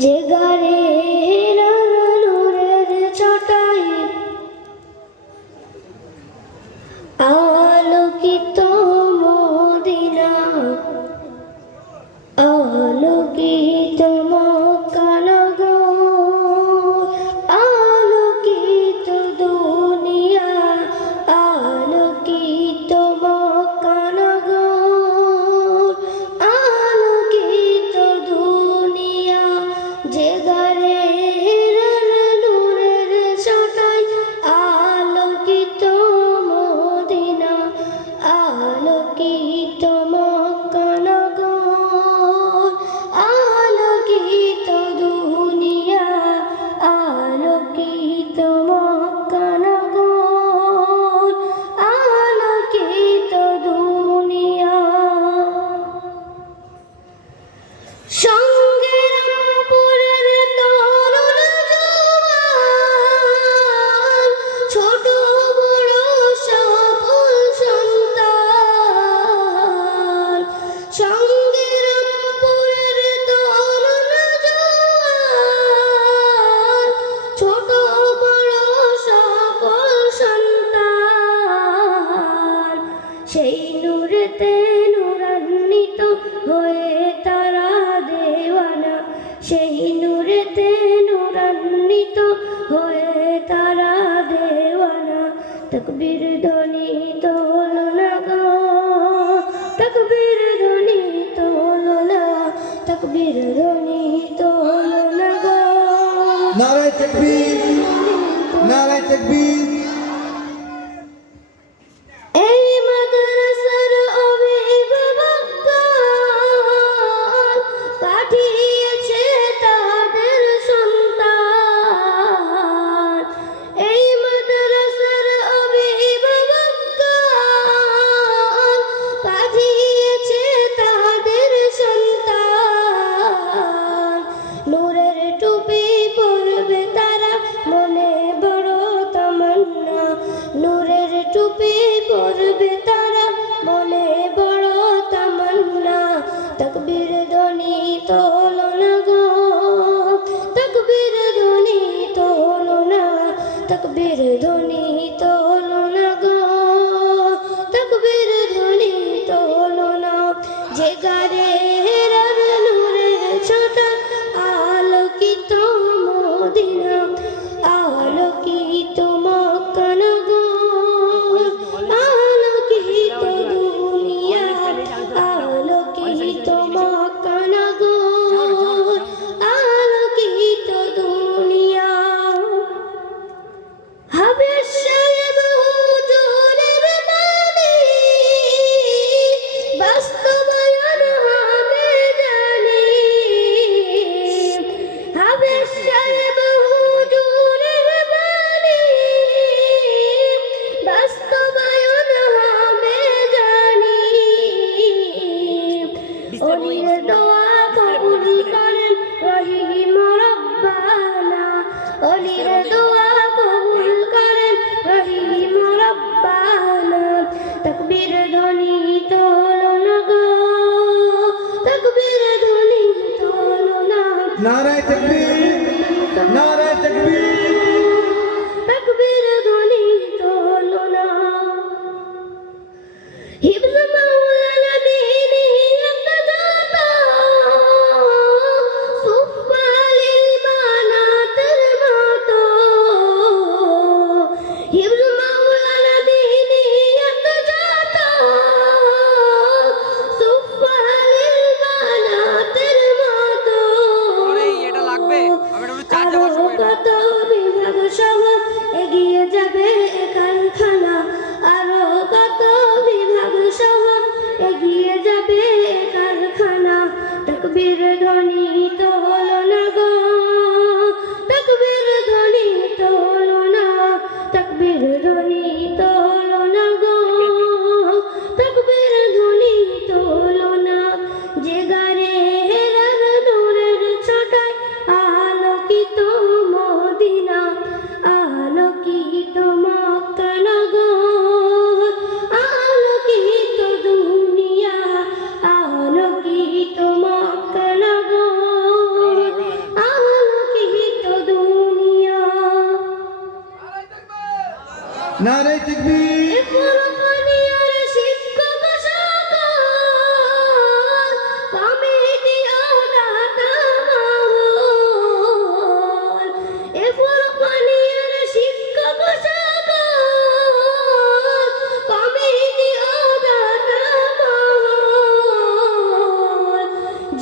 যে গারে নূরের ছটায় আলোকিত মদিনা, আলোকিত মক্কা নগর, আলোকিত দুনিয়া, আলোকিত মক্কা নগর, আলোকিত দুনিয়া। যে গারে নূরের ছটায় আলোকিত মদিনা, আলোকিত মক্কা নগর, আলোকিত দুনিয়া, আলোকিত মক্কা নগর, আলোকিত দুনিয়া। সঙ্গে রামপুরের তরুণ জওয়ান, ছোট বড় সফল সন্তান। সঙ্গে রামপুরের তরুণ জওয়ান, ছোট বড় সফল সন্তান। সেই নূরেতে নূরান্বিত হয়ে তারা দেওয়ানা, সেই নূরেতে নূরান্বিত হয়ে তারা দেওয়ানা। তাকবীর ধ্বনিত হলো না গো, তাকবীর ধ্বনিত হলো না, তাকবীর ধ্বনিত হলো না গো। নারায়ে তাকবীর, নারায়ে তাকবীর। এই মাদ্রাসার অভিভাবকগণ পাঠিয়েছে তাদের সন্তান। এই মাদ্রাসার অভিভাবকগণ পাঠিয়েছে তাদের সন্তান। নূরের টুপি পরবে তারা, মনে বড় তামান্না। নূরের টুপি পরবে তারা, মনে বড় তামান্না। তাকবীর ধ্বনিত হলো না গো, তাকবীর ধ্বনিত হলো না, তাকবীর ধ্বনিত হলো না গো, তাকবীর ধ্বনিত হলো না। যে গারে নূরের ছটা আলোকিত মদিনা, আলোকিত মক্কা নগর, নারে তাকবীর, ফুরফুরিয়ার শিক্ষক সকল, কমিটি ও দাতা মহল। ফুরফুরিয়ার শিক্ষক সকল, কমিটি ও দাতা মহল।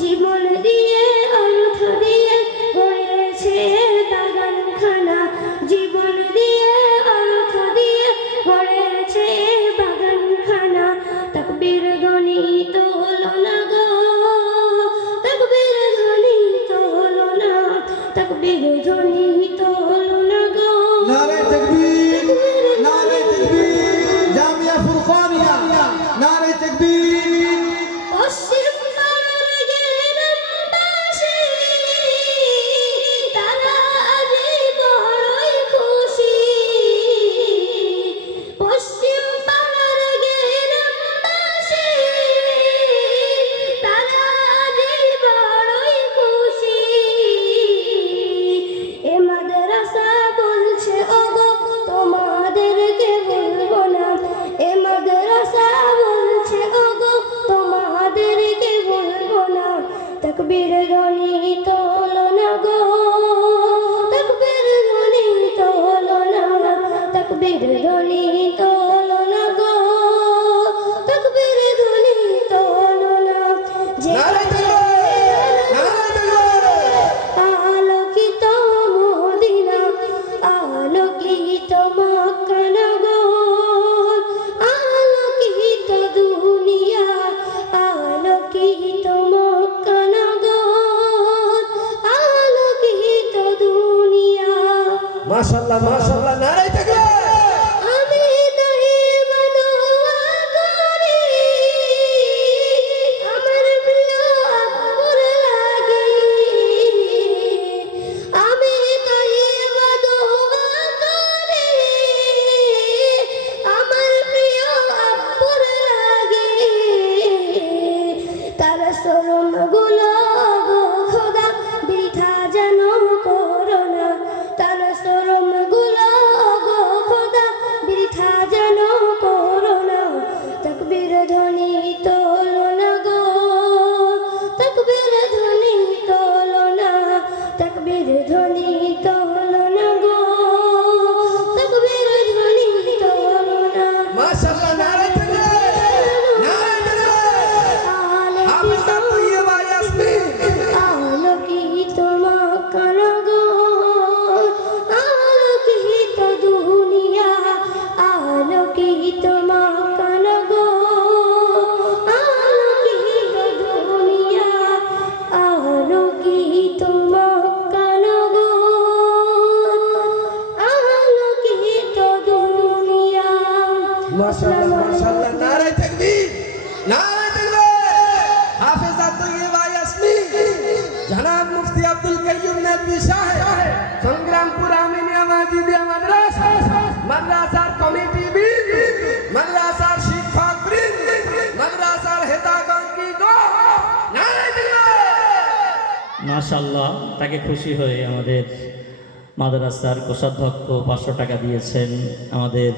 জীবন দিয়ে অর্থ দিয়ে গড়েছে বাগানখানা, জীবন দিয়ে অর্থ দিয়ে গড়েছে বাগানখানা। তাকবীর ধ্বনি তোলো না গো, তাকবীর ধ্বনি তোলো না, তাকবীর ধ্বনি তোলো না গো। নারে তাকবীর, নারে তাকবীর, জামিয়া ফুরকানিয়া, নারে তাকবীর। পশ্চিম পাড়ার গ্রামবাসী, তারা আজ বড়ই খুশি। পশ্চিম পাড়ার গ্রামবাসী, তারা আজ বড়ই খুশি। এ মাদ্রাসা বলছে ওগো তোমাদেরকে বলবো না, এ মাদ্রাসা বলছে ওগো তোমাদেরকে বলবো না। তাকবীর ধ্বনি তোলো না গো, তাকবীর ধ্বনি তোলো না, তাকবীর ধ্বনি তোলো না গো, তাকবীর ধ্বনি তোলো না। যে নারে তাকবীর, নারে তাকবীর। আলোকিত মদিনা, আলোকিত মক্কা নগর, আলোকিত দুনিয়া, আলোকিত মক্কা নগর, আলোকিত দুনিয়া। মাশাআল্লাহ, মাশাআল্লাহ, নারে তাকবীর। আমি দইব দোয়া করি, আমার প্রিয় আব্বুর লাগি। আমি দইব দোয়া করি, আমার প্রিয় আব্বুর লাগি। তার শরম গুলো গো খোদা বৃথা যেন করো না, তার শরম গুলো গো খোদা বৃথা যেন করো না। তাকবীর ধ্বনি তোলো না গো, তাকবীর ধ্বনি তোলো না, তাকবীর ধ্বনি তোলো না গো, তাকবীর ধ্বনি তোলো না। মাশাআল্লাহ, নারে তাকবীর, নারে তাকবীর। হাফেজ আব্দুল্লাহ ইয়াসমিন। আলোকিত মক্কা নগর, আলোকিত দুনিয়া, আলোকিত মক্কা নগর, আলোকিত দুনিয়া, আলোকিত মক্কা নগর, আলোকিত দুনিয়া। মাশাআল্লাহ, মাশাআল্লাহ, নারে তাকবীর, নারে তাকবীর। হাফেজ আব্দুল্লাহ ইয়াসমিন, জনাব মুফতি আব্দুল কাইয়ুম নদভী সাহেব, সংগ্রামপুর আমিনিয়া মাজিদিয়া মাদ্রাসা, মাদ্রাসার কমিটি বৃন্দ, মাদ্রাসার শিক্ষক বৃন্দ, মাদ্রাসার হেতাগণ কি গো, নারে তাকবীর। মাশাআল্লাহ, তাকে খুশি হয়ে আমাদের মাদ্রাসার কোষাধ্যক্ষ 500 টাকা দিয়েছেন। আমাদের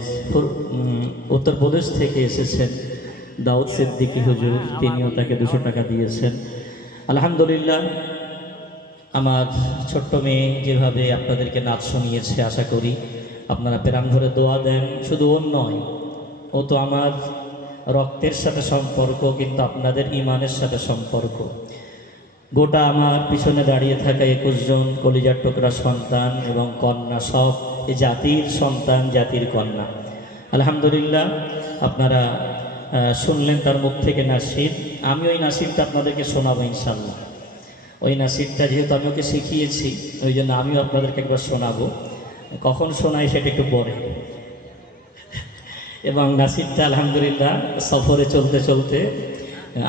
উত্তরপ্রদেশ থেকে এসেছেন দাউদ সিদ্দিকী হুজুর, তিনিও তাকে 200 টাকা দিয়েছেন। আলহামদুলিল্লাহ, আমার ছোট্ট মেয়ে যেভাবে আপনাদেরকে নাচ শুনিয়েছে, আশা করি আপনারা প্রাণ ভরে দোয়া দেন। শুধু ওর নয়, ও তো আমার রক্তের সাথে সম্পর্ক, কিন্তু আপনাদের ইমানের সাথে সম্পর্ক। গোটা আমার পিছনে দাঁড়িয়ে থাকা 21 জন কলিজার টুকরা সন্তান এবং কন্যা, সব এই জাতির সন্তান, জাতির কন্যা। আলহামদুলিল্লাহ, আপনারা শুনলেন তার মুখ থেকে নাসির। আমি ওই নাসিরটা আপনাদেরকে শোনাবো ইনশাল্লাহ। ওই নাসিরটা যেহেতু আমি ওকে শিখিয়েছি, ওই জন্য আমিও আপনাদেরকে একবার শোনাবো। কখন শোনাই সেটা একটু পরে। এবং নাসিরটা আলহামদুলিল্লাহ সফরে চলতে চলতে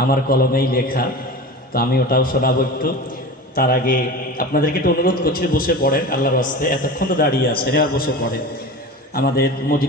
আমার কলমেই লেখা, তো আমি ওটাও শোনাবো একটু। তার আগে আপনাদেরকে একটু অনুরোধ করছি, বসে পড়েন আল্লাহর রাস্তায়, এতক্ষণ তো দাঁড়িয়ে আছেন, এবার বসে পড়েন। আমাদের